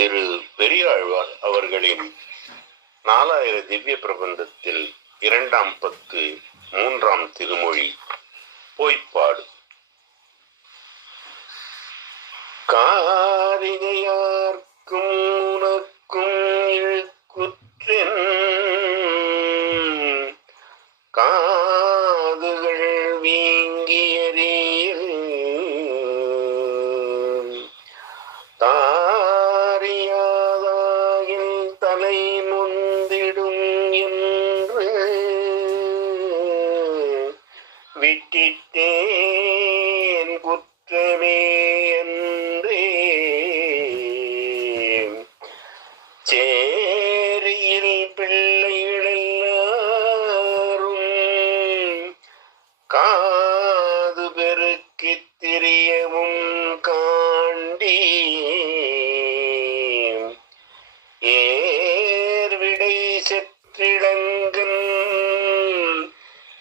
திரு பெரியாழ்வார் அவர்களின் நாலாயிர திவ்ய பிரபந்தத்தில் இரண்டாம் பத்து மூன்றாம் திருமொழி போய்ப்பாடு. காரிகையார்க்கும் உனக்கும் இழுக்குற்றென் கா காது பெருக்கித் திரியவும் காண்டி ஏர்விடை செற்றிடங்கன்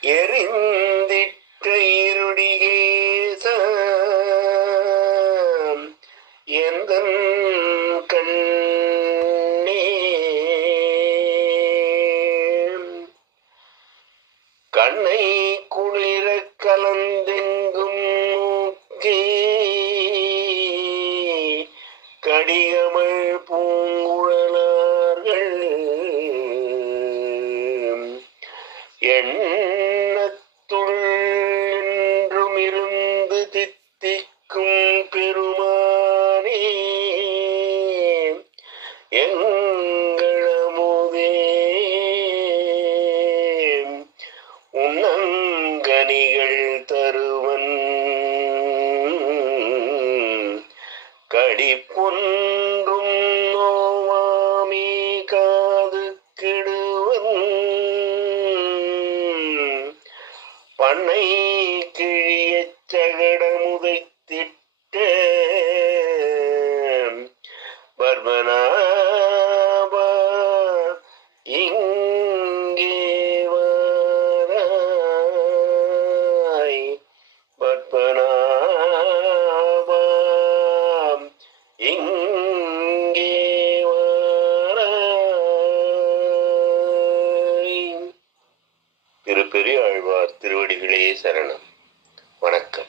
எரிந்திட்ட இருடிகேச எந்த கண்ணே? கண்ணை கலந்தெங்கும் நோக்கி கடிகமள் பூங்குழலார்கள். எண்ணத்துள் என்றும் இருந்து தித்திக்கும் பெருமானே. எங்களமுதே. கனிகள் தருவன். கடிப்பொன்றும் நோவாமே காது கெடுவன் பண்ணை கிழியச் சகடமுதை பெரிய ஆழ்வார் திருவடிகளே சரணம். வணக்கம்.